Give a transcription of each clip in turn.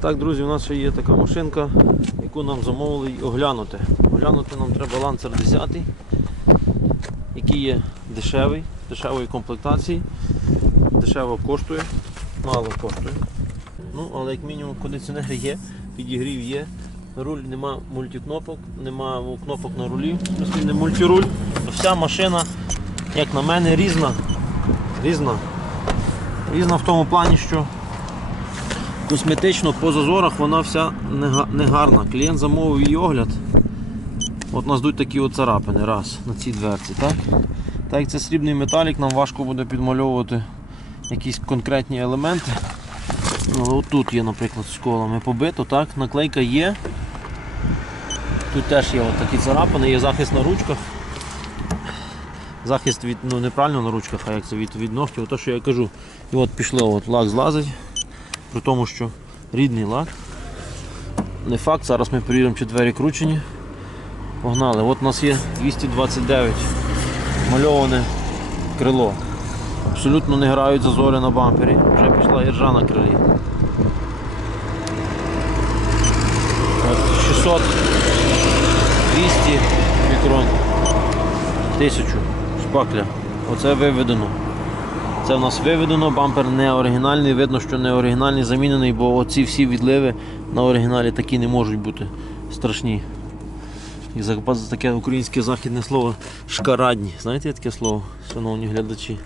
так, друзі, у нас ще є така машинка, яку нам замовили оглянути. Оглянути нам треба Lancer 10, який є дешевий, дешевої комплектації, дешево коштує, мало коштує. Ну, але як мінімум кондиціонер є, підігрів є. Руль нема мультикнопок, нема кнопок на рулі, смислі не мультируль. Вся машина, як на мене, різна. Різна. Різна в тому плані, що косметично по зазорах вона вся негарна. Клієнт замовив її огляд. От нас йдуть такі царапини, раз, на цій дверці. Так Так як це срібний металік, нам важко буде підмальовувати якісь конкретні елементи. Ну, от тут є, наприклад, з колами побито, так, наклейка є. Тут теж є такі царапини, є захист на ручках. Захист від, ну неправильно на ручках, а як це від, від ногтів, то що я кажу. І от пішло, от лак злазить, при тому, що рідний лак. Не факт, зараз ми перевіримо, чи двері кручені. Погнали. От у нас є 229 мальоване крило. Абсолютно не грають зазори на бампері. Вже пішла іржа на крилі. От 600, 200 мікрон, 1000 шпакля. Оце виведено. Це в нас виведено, бампер не оригінальний, видно, що не оригінальний замінений, бо оці всі відливи на оригіналі такі не можуть бути страшні. І за- таке українське західне слово шкарадні. Знаєте таке слово, шановні глядачі?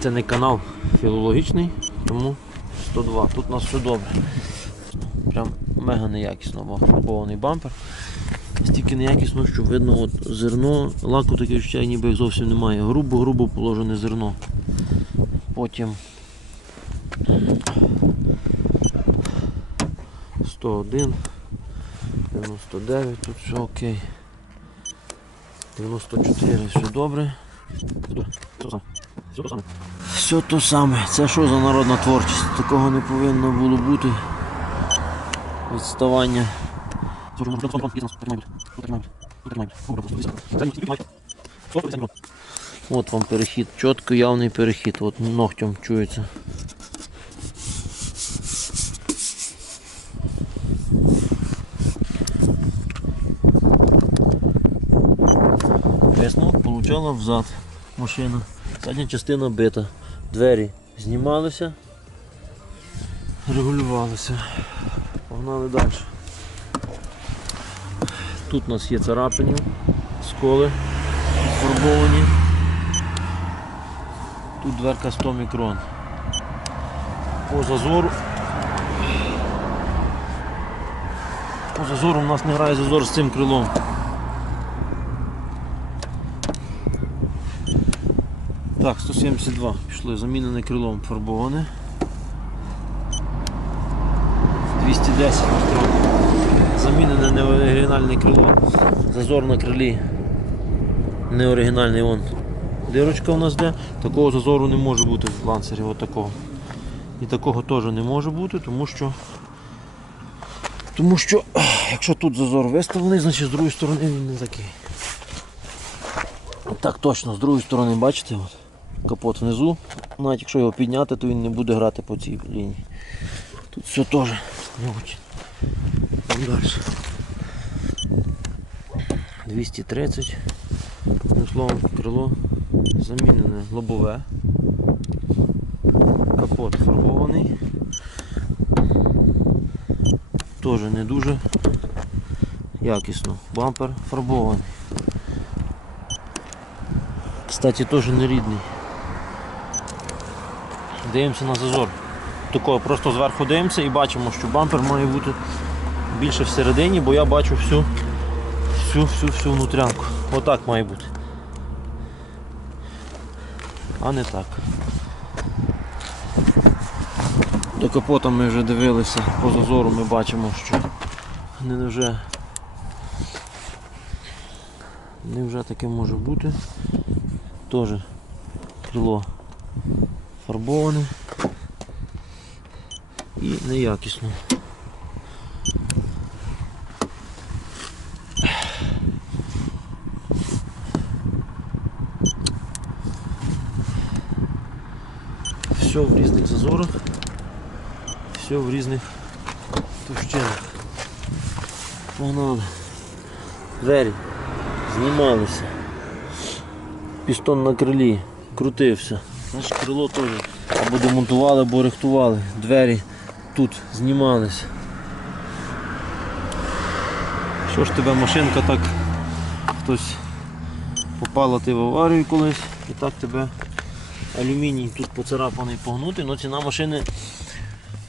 Це не канал філологічний, тому 102. Тут у нас все добре. Прям мега неякісно фарбований бампер. Стільки неякісно, що видно от зерно, лаку таке відчуття ніби зовсім немає. Грубо-грубо положене зерно. Потім 101, 99, тут все окей. 94, все добре. Все то саме. Це що за народна творчість? Такого не повинно було бути. Відставання. От вам перехід, чітко явний перехід, от ногтем чується. Висновок получала взад машина. Задня частина бита. Двері знімалися, регулювалися. Погнали далі. Тут у нас є царапини, сколи фарбовані. Тут дверка 100 мікрон. По зазору. По зазору у нас не грає зазор з цим крилом. Так, 172 пішли, замінене крилом фарбоване. 210 мікрон. Замінене неоригінальне крило. Зазор на крилі. Неоригінальний вон. Дирочка у нас де. Такого зазору не може бути в ланцері. От такого. І такого теж не може бути, тому що тому що якщо тут зазор виставлений, значить з другої сторони він не такий. Так точно, з другої сторони, бачите, от, капот внизу. Навіть якщо його підняти, то він не буде грати по цій лінії. Тут все теж. Там далі. 230. Одним словом, крило замінене лобове. Капот фарбований. Теж не дуже якісно. Бампер фарбований. Кстати, теж не рідний. Дивимося на зазор. Такого просто зверху дивимося і бачимо, що бампер має бути більше всередині, бо я бачу всю всю всю всю внутрянку. Отак має бути. А не так. До капота ми вже дивилися, по зазору ми бачимо, що не вже не вже таке може бути. Теж крило фарбоване і неякісно. Зазорах. все в різних товщинах. Погнали. Двері знімалися. Пістон на крилі крутився. Значить крило теж або демонтували, або рихтували. Двері тут знімалися. Що ж тебе машинка так хтось попала ти в аварію колись і так тебе алюміній тут поцарапаний погнутий, але ціна машини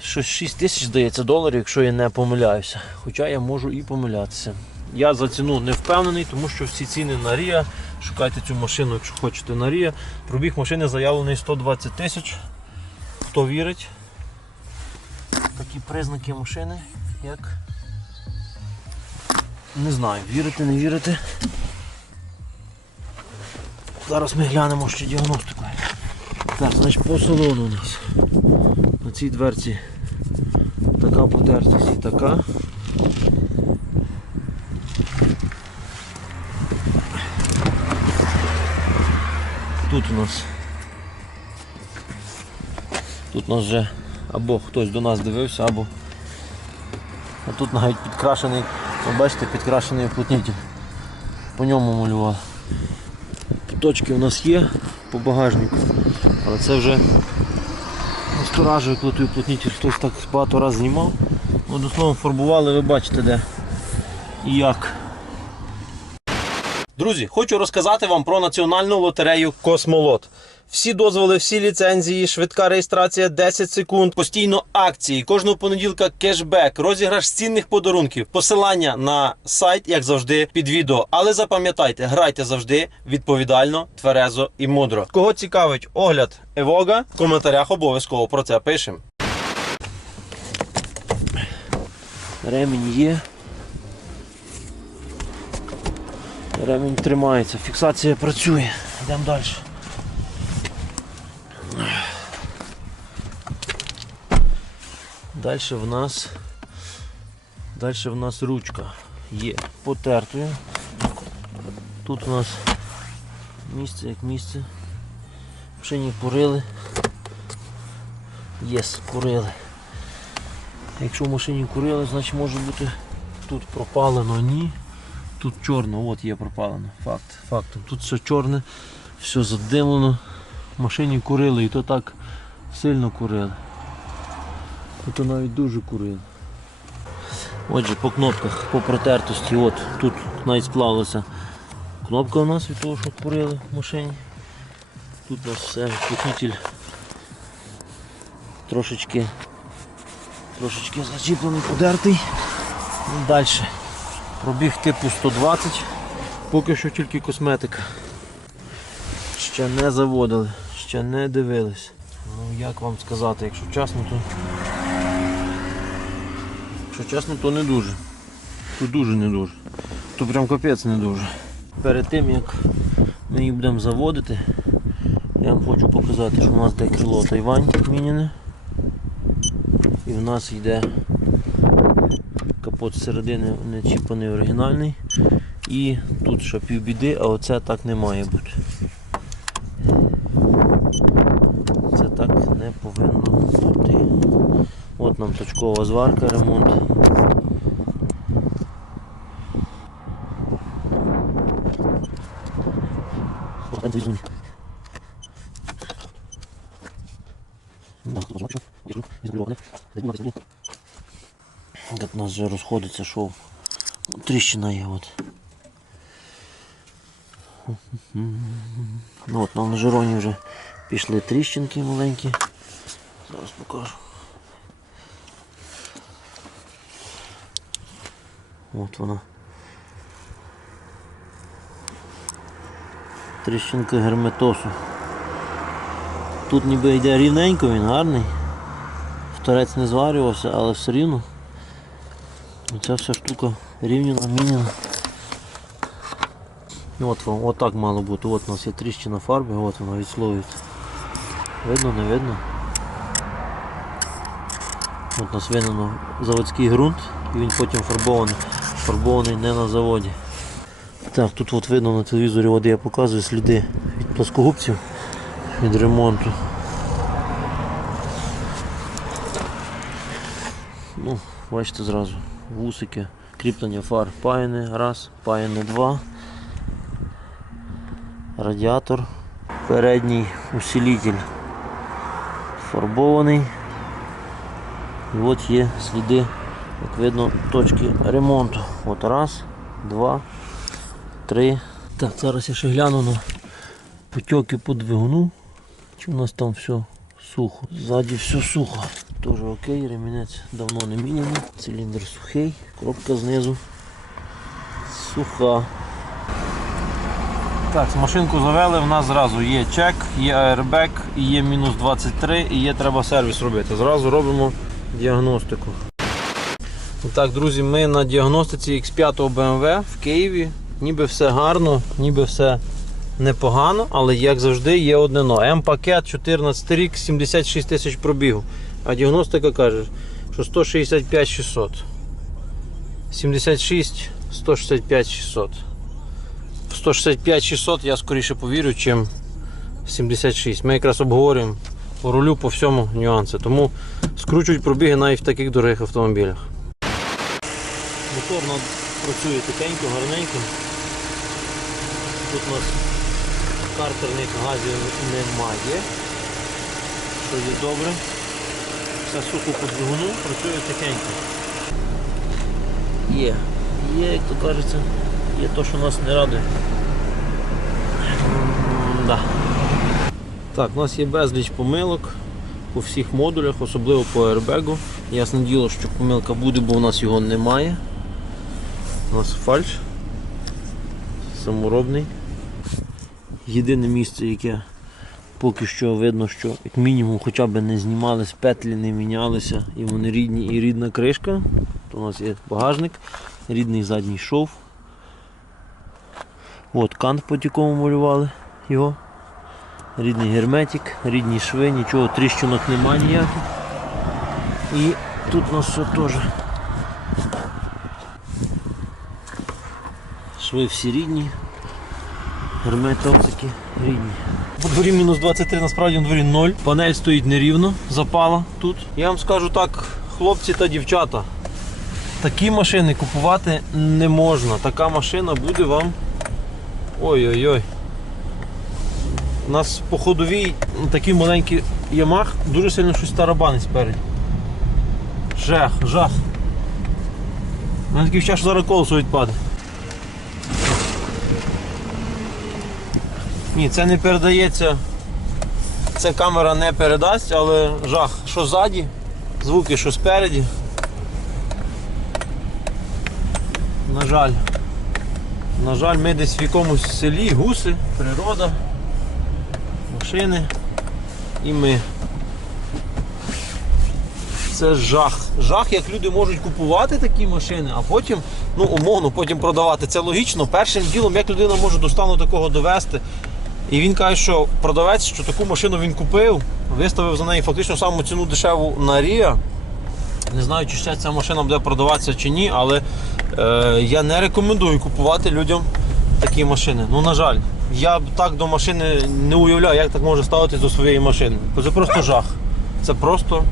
щось 6 тисяч здається доларів, якщо я не помиляюся. Хоча я можу і помилятися. Я за ціну не впевнений, тому що всі ціни на Рія. Шукайте цю машину, якщо хочете на Рія. Пробіг машини заявлений 120 тисяч. Хто вірить? Такі признаки машини, як. Не знаю, вірите, не вірите. Зараз ми глянемо ще діагностику. Так, значить по салону у нас. На цій дверці така потертість і така. Тут у нас тут у нас вже або хтось до нас дивився, або а тут навіть підкрашений, ви бачите, підкрашений уплотнитель. По ньому малював. Точки у нас є по багажнику, але це вже насторажує, коли той уплотнитель хтось так багато разів знімав. Одним словом фарбували, ви бачите де і як. Друзі, хочу розказати вам про національну лотерею Космолот. Всі дозволи, всі ліцензії, швидка реєстрація 10 секунд, постійно акції, кожного понеділка кешбек, розіграш цінних подарунків. Посилання на сайт, як завжди, під відео. Але запам'ятайте, грайте завжди відповідально, тверезо і мудро. Кого цікавить огляд Евога, в коментарях обов'язково про це пишемо. Ремінь є. Ремінь тримається, фіксація працює. Йдемо далі. Далі в нас далі в нас ручка є потертою. Тут у нас місце як місце. В Машині курили. Єс, курили. Якщо в машині курили, значить може бути тут пропалено, ні. Тут чорно, от є пропалено. Факт. Фактом. Тут все чорне, все задимлено. В машині курили і то так сильно курили. І то навіть дуже курили. Отже, по кнопках, по протертості, от тут навіть сплавилася кнопка у нас від того, що курили в машині. Тут у нас все, вкуситель трошечки трошечки зачіплений, подертий. Далі. Пробіг типу 120, поки що тільки косметика. Ще не заводили, ще не дивились. Ну як вам сказати, якщо чесно, то якщо чесно, то не дуже. То дуже не дуже. То прям капець не дуже. Перед тим як ми її будемо заводити, я вам хочу показати, що у нас йде крило Тайвань мініне. І в нас йде капот зсередини не чіпаний оригінальний. І тут ще півбіди, а оце так не має бути. Це так не повинно бути. От нам точкова зварка, ремонт. Як у нас вже розходиться шов. Тріщина є от. Ну от на лонжероні вже пішли тріщинки маленькі. Зараз покажу. От вона. Тріщинка герметосу. Тут ніби йде рівненько, він гарний. Вторець не зварювався, але все рівно. Ця вся штука рівняна, міняна. От вам, отак мало бути. От у нас є тріщина фарби, от вона відслоюється. Видно, не видно. От у нас винено заводський ґрунт і він потім фарбований. Фарбований не на заводі. Так, тут от видно на телевізорі, от я показую сліди від плоскогубців від ремонту. Ну, бачите зразу, вусики, кріплення фар паяне, раз, паяне два. Радіатор, передній усилитель фарбований. І от є сліди, як видно, точки ремонту. От раз, два, три. Так, зараз я ще гляну на потеки по двигуну. Чи у нас там все сухо? Ззаді все сухо. Тоже окей, ремінець давно не міняний. Циліндр сухий, коробка знизу суха. Так, машинку завели, в нас зразу є чек, є аербек, є мінус 23 і є треба сервіс робити. Зразу робимо діагностику. Так, друзі, ми на діагностиці X5 BMW в Києві. Ніби все гарно, ніби все непогано, але як завжди є одне но. М-пакет 14 рік, 76 тисяч пробігу. А діагностика каже, що 165 600. 76 165 600. В 165 600 я скоріше повірю, чим 76. Ми якраз обговорюємо по рулю, по всьому нюанси. Тому скручують пробіги навіть в таких дорогих автомобілях. У працює тихенько, гарненько. Тут у нас картерних газів немає, що є добре. Все сухо по двигуну, працює тихенько. Є, є, як то кажеться, є то, що нас не радує. М-да. Так, у нас є безліч помилок по всіх модулях, особливо по аербегу. Ясне діло, що помилка буде, бо у нас його немає. У нас фальш саморобний. Єдине місце, яке поки що видно, що як мінімум хоча б не знімались, петлі не мінялися і вони рідні і рідна кришка. То у нас є багажник, рідний задній шов. От кант, по якому малювали його. Рідний герметик, рідні шви, нічого, тріщинок немає ніяких. І тут у нас все теж. Шви всі рідні. Герметовсики рідні. У дворі мінус 23, насправді на дворі 0. Панель стоїть нерівно, запала тут. Я вам скажу так, хлопці та дівчата, такі машини купувати не можна. Така машина буде вам. Ой-ой-ой. У нас по ходовій такий маленький Ямах дуже сильно щось тарабанить спереді. Жах, жах. Таке відчуття, що зараз колесо відпаде. Ні, це не передається. Це камера не передасть, але жах, що ззаді, звуки, що спереді. На жаль. На жаль, ми десь в якомусь селі, гуси, природа, машини і ми. Це жах. Жах, як люди можуть купувати такі машини, а потім, ну умовно, потім продавати. Це логічно. Першим ділом, як людина може до стану такого довести. І він каже, що продавець, що таку машину він купив, виставив за неї фактично саму ціну дешеву на Ріа. Не знаю, чи ще ця машина буде продаватися чи ні, але е, я не рекомендую купувати людям такі машини. Ну, на жаль, я так до машини не уявляю, як так може ставитись до своєї машини. Це просто жах. Це просто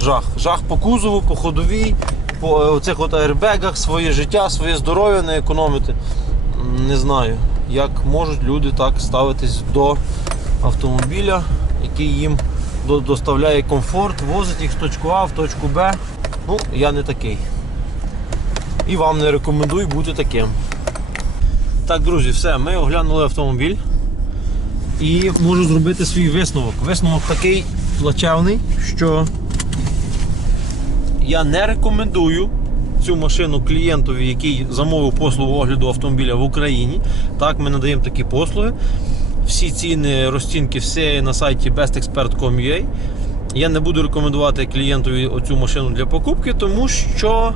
жах. Жах по кузову, по ходовій, по цих от аербегах, своє життя, своє здоров'я не економити. Не знаю, як можуть люди так ставитись до автомобіля, який їм доставляє комфорт, возить їх з точку А в точку Б. Ну, я не такий. І вам не рекомендую бути таким. Так, друзі, все, ми оглянули автомобіль. І можу зробити свій висновок. Висновок такий плачевний, що я не рекомендую цю машину клієнтові, який замовив послугу огляду автомобіля в Україні. Так, ми надаємо такі послуги. Всі ціни, розцінки, все на сайті bestexpert.com.ua. Я не буду рекомендувати клієнтові оцю машину для покупки, тому що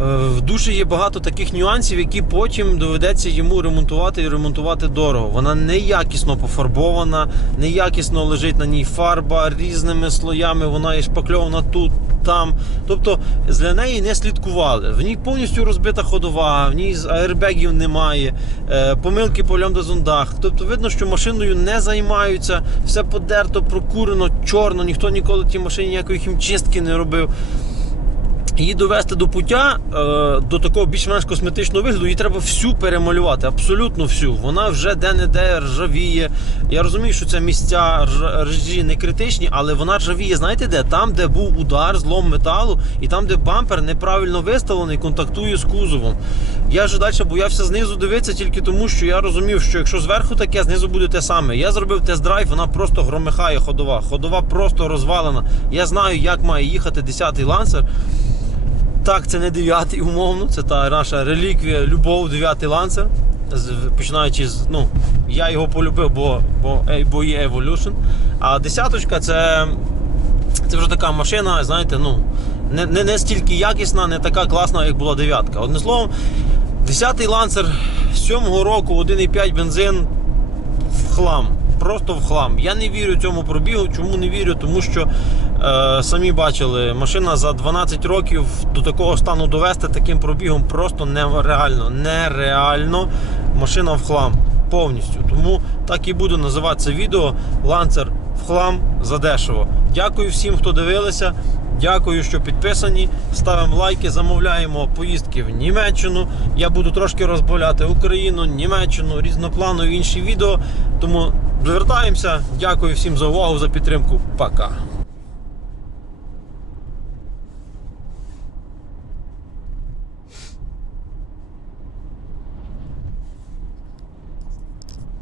е, в душі є багато таких нюансів, які потім доведеться йому ремонтувати і ремонтувати дорого. Вона неякісно пофарбована, неякісно лежить на ній фарба різними слоями, вона є шпакльована тут, там. Тобто для неї не слідкували. В ній повністю розбита ходова, в ній аербегів немає, помилки помилки по зондах. Тобто видно, що машиною не займаються, все подерто, прокурено, чорно, ніхто ніколи тій машині ніякої хімчистки не робив. Її довести до пуття, е, до такого більш-менш косметичного вигляду, її треба всю перемалювати, абсолютно всю. Вона вже де-не-де ржавіє. Я розумію, що це місця ржі не критичні, але вона ржавіє, знаєте де? Там, де був удар, злом металу, і там, де бампер неправильно виставлений, контактує з кузовом. Я вже далі боявся знизу дивитися тільки тому, що я розумів, що якщо зверху таке, знизу буде те саме. Я зробив тест-драйв, вона просто громихає ходова. Ходова просто розвалена. Я знаю, як має їхати 10-й лансер. Так, це не дев'ятий умовно, це та наша реліквія, любов, дев'ятий ланцер. Починаючи з. Ну, я його полюбив, бо, бо, е, бо є Evolution. А десяточка це, це вже така машина, знаєте, ну, не, не, не стільки якісна, не така класна, як була дев'ятка. Одним словом, десятий ланцер з 7-го року 1,5 бензин в хлам. Просто в хлам. Я не вірю цьому пробігу. Чому не вірю? Тому що е, самі бачили, машина за 12 років до такого стану довести таким пробігом просто нереально. Нереально. Машина в хлам повністю. Тому так і буду називатися відео Ланцер в хлам задешево. Дякую всім, хто дивилися. Дякую, що підписані. Ставимо лайки, замовляємо поїздки в Німеччину. Я буду трошки розбавляти Україну, Німеччину, різнопланові інші відео. Тому звертаємося. Дякую всім за увагу, за підтримку. Пока.